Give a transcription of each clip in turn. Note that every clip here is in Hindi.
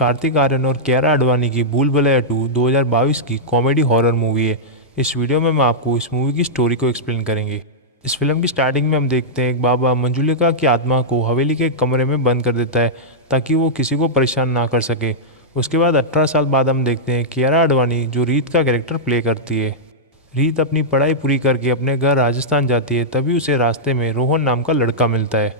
कार्तिक आर्यन और कियारा आडवाणी की भूल भुलैया 2 2022 की कॉमेडी हॉरर मूवी है। इस वीडियो में हम आपको इस मूवी की स्टोरी को एक्सप्लेन करेंगे। इस फिल्म की स्टार्टिंग में हम देखते हैं एक बाबा मंजुलिका की आत्मा को हवेली के एक कमरे में बंद कर देता है ताकि वो किसी को परेशान ना कर सके। उसके बाद 18 साल बाद हम देखते हैं कियारा आडवाणी जो रीत का कैरेक्टर प्ले करती है। रीत अपनी पढ़ाई पूरी करके अपने घर राजस्थान जाती है, तभी उसे रास्ते में रोहन नाम का लड़का मिलता है।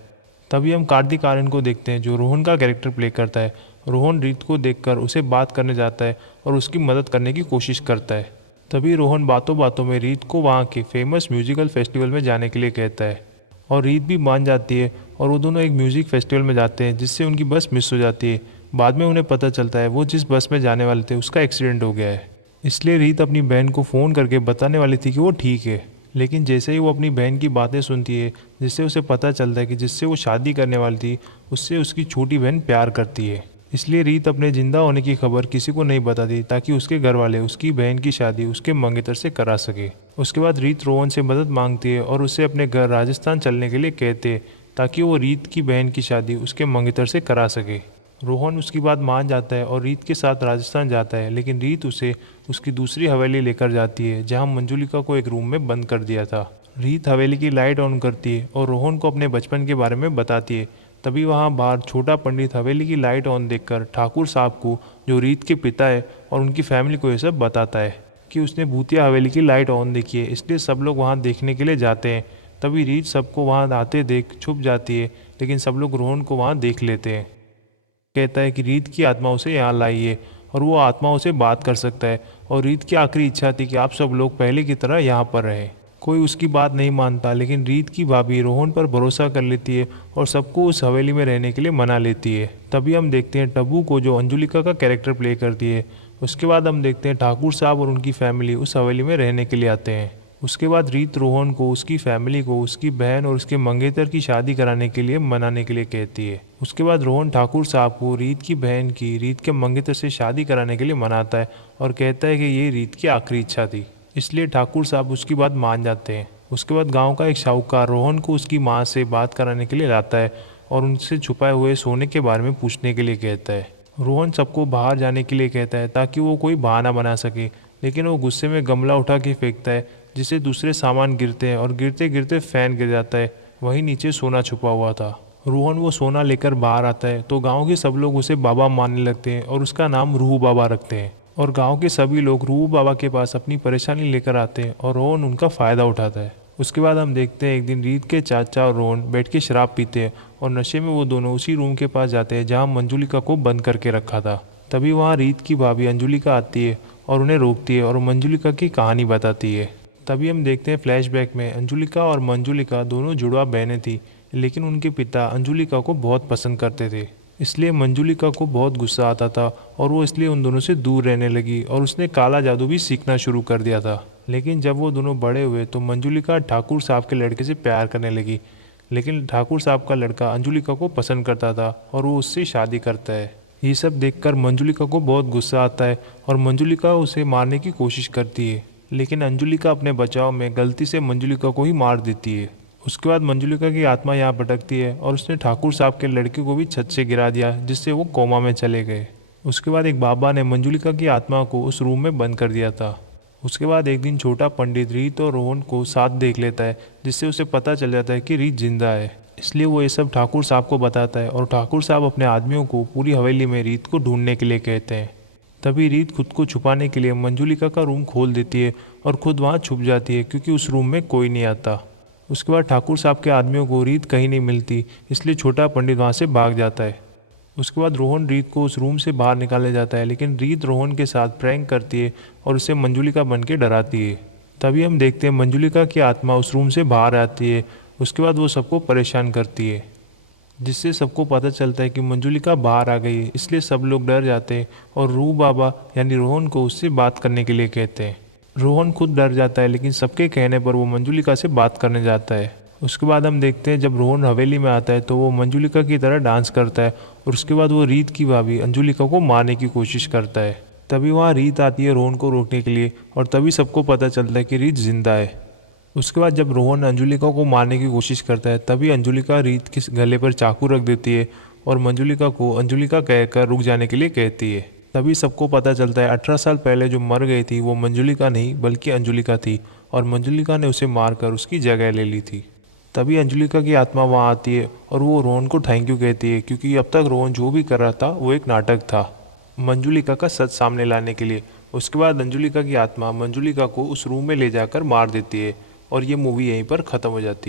तभी हम कार्तिक आर्यन को देखते हैं जो रोहन का कैरेक्टर प्ले करता है। रोहन रीत को देखकर उसे बात करने जाता है और उसकी मदद करने की कोशिश करता है। तभी रोहन बातों बातों में रीत को वहाँ के फेमस म्यूजिकल फेस्टिवल में जाने के लिए कहता है और रीत भी मान जाती है और वो दोनों एक म्यूजिक फेस्टिवल में जाते हैं, जिससे उनकी बस मिस हो जाती है। बाद में उन्हें पता चलता है वो जिस बस में जाने वाले थे उसका एक्सीडेंट हो गया है। इसलिए रीत अपनी बहन को फ़ोन करके बताने वाली थी कि वो ठीक है, लेकिन जैसे ही वो अपनी बहन की बातें सुनती है, जिससे उसे पता चलता है कि जिससे वो शादी करने वाली थी उससे उसकी छोटी बहन प्यार करती है। इसलिए रीत अपने जिंदा होने की खबर किसी को नहीं बताती ताकि उसके घर वाले उसकी बहन की शादी उसके मंगेतर से करा सके। उसके बाद रीत रोहन से मदद मांगती है और उसे अपने घर राजस्थान चलने के लिए कहते हैं ताकि वो रीत की बहन की शादी उसके मंगेतर से करा सके। रोहन उसकी बात मान जाता है और रीत के साथ राजस्थान जाता है, लेकिन रीत उसे उसकी दूसरी हवेली लेकर जाती है जहां मंजुलिका को एक रूम में बंद कर दिया था। रीत हवेली की लाइट ऑन करती है और रोहन को अपने बचपन के बारे में बताती है। तभी वहां बाहर छोटा पंडित हवेली की लाइट ऑन देखकर ठाकुर साहब को, जो रीत के पिता है, और उनकी फैमिली को यह सब बताता है कि उसने भूतिया हवेली की लाइट ऑन देखी है, इसलिए सब लोग वहाँ देखने के लिए जाते हैं। तभी रीत सबको वहाँ आते देख छुप जाती है, लेकिन सब लोग रोहन को वहाँ देख लेते हैं। कहता है कि रीत की आत्मा उसे यहाँ लाई है और वो आत्मा उसे बात कर सकता है और रीत की आखिरी इच्छा थी कि आप सब लोग पहले की तरह यहाँ पर रहें। कोई उसकी बात नहीं मानता, लेकिन रीत की भाभी रोहन पर भरोसा कर लेती है और सबको उस हवेली में रहने के लिए मना लेती है। तभी हम देखते हैं टब्बू को, जो अंजुलिका का कैरेक्टर प्ले करती है। उसके बाद हम देखते हैं ठाकुर साहब और उनकी फैमिली उस हवेली में रहने के लिए आते हैं। उसके बाद रीत रोहन को, उसकी फैमिली को, उसकी बहन और उसके मंगेतर की शादी कराने के लिए मनाने के लिए कहती है। उसके बाद रोहन ठाकुर साहब को रीत की बहन की रीत के मंगेतर से शादी कराने के लिए मनाता है और कहता है कि ये रीत की आखिरी इच्छा थी, इसलिए ठाकुर साहब उसकी बात मान जाते हैं। उसके बाद गांव का एक शाहूकार रोहन को उसकी माँ से बात कराने के लिए लाता है और उनसे छुपाए हुए सोने के बारे में पूछने के लिए कहता है। रोहन सबको बाहर जाने के लिए कहता है ताकि वो कोई बहाना बना सके, लेकिन वो गुस्से में गमला उठा के फेंकता है, जिससे दूसरे सामान गिरते हैं और गिरते गिरते फैन गिर जाता है। वहीं नीचे सोना छुपा हुआ था। रोहन वो सोना लेकर बाहर आता है तो गांव के सब लोग उसे बाबा मानने लगते हैं और उसका नाम रूह बाबा रखते हैं। और गांव के सभी लोग रूह बाबा के पास अपनी परेशानी लेकर आते हैं और रोहन उनका फ़ायदा उठाता है। उसके बाद हम देखते हैं एक दिन रीत के चाचा और रोहन बैठ के शराब पीते हैं और नशे में वो दोनों उसी रूम के पास जाते हैं जहाँ मंजुलिका को बंद करके रखा था। तभी वहाँ रीत की भाभी अंजुलिका आती है और उन्हें रोकती है और मंजुलिका की कहानी बताती है। तभी हम देखते हैं फ्लैशबैक में अंजुलिका और मंजुलिका दोनों जुड़वा बहनें थी, लेकिन उनके पिता अंजुलिका को बहुत पसंद करते थे। इसलिए मंजुलिका को बहुत गुस्सा आता था और वो इसलिए उन दोनों से दूर रहने लगी और उसने काला जादू भी सीखना शुरू कर दिया था। लेकिन जब वो दोनों बड़े हुए तो मंजुलिका ठाकुर साहब के लड़के से प्यार करने लगी, लेकिन ठाकुर साहब का लड़का अंजुलिका को पसंद करता था और वो उससे शादी करता है। ये सब देखकर मंजुलिका को बहुत गुस्सा आता है और मंजुलिका उसे मारने की कोशिश करती है, लेकिन अंजुलिका अपने बचाव में गलती से मंजुलिका को ही मार देती है। उसके बाद मंजुलिका की आत्मा यहाँ भटकती है और उसने ठाकुर साहब के लड़के को भी छत से गिरा दिया, जिससे वो कोमा में चले गए। उसके बाद एक बाबा ने मंजुलिका की आत्मा को उस रूम में बंद कर दिया था। उसके बाद एक दिन छोटा पंडित रीत और रोहन को साथ देख लेता है, जिससे उसे पता चल जाता है कि रीत जिंदा है। इसलिए वो ये सब ठाकुर साहब को बताता है और ठाकुर साहब अपने आदमियों को पूरी हवेली में रीत को ढूंढने के लिए कहते हैं। तभी रीत खुद को छुपाने के लिए मंजुलिका का रूम खोल देती है और खुद वहाँ छुप जाती है, क्योंकि उस रूम में कोई नहीं आता। उसके बाद ठाकुर साहब के आदमियों को रीत कहीं नहीं मिलती, इसलिए छोटा पंडित वहाँ से भाग जाता है। उसके बाद रोहन रीत को उस रूम से बाहर निकाले जाता है, लेकिन रीत रोहन के साथ प्रैंक करती है और उसे मंजुलिका बन के डराती है। तभी हम देखते हैं मंजुलिका की आत्मा उस रूम से बाहर आती है। उसके बाद वो सबको परेशान करती है, जिससे सबको पता चलता है कि मंजुलिका बाहर आ गई है। इसलिए सब लोग डर जाते हैं और रूह बाबा यानी रोहन को उससे बात करने के लिए कहते हैं। रोहन खुद डर जाता है, लेकिन सबके कहने पर वो मंजुलिका से बात करने जाता है। उसके बाद हम देखते हैं जब रोहन हवेली में आता है तो वो मंजुलिका की तरह डांस करता है और उसके बाद वो रीत की भाभी अंजुलिका को मारने की कोशिश करता है। तभी वहाँ रीत आती है रोहन को रोकने के लिए और तभी सबको पता चलता है कि रीत जिंदा है। उसके बाद जब रोहन अंजुलिका को मारने की कोशिश करता है तभी अंजुलिका रीत के गले पर चाकू रख देती है और मंजुलिका को अंजुलिका कहकर रुक जाने के लिए कहती है। तभी सबको पता चलता है 18 साल पहले जो मर गई थी वो मंजुलिका नहीं बल्कि अंजुलिका थी और मंजुलिका ने उसे मारकर उसकी जगह ले ली थी। तभी अंजुलिका की आत्मा वहाँ आती है और वो रोहन को थैंक यू कहती है क्योंकि अब तक रोहन जो भी कर रहा था वो एक नाटक था मंजुलिका का सच सामने लाने के लिए। उसके बाद अंजुलिका की आत्मा मंजुलिका को उस रूम में ले जाकर मार देती है और ये मूवी यहीं पर ख़त्म हो जाती है।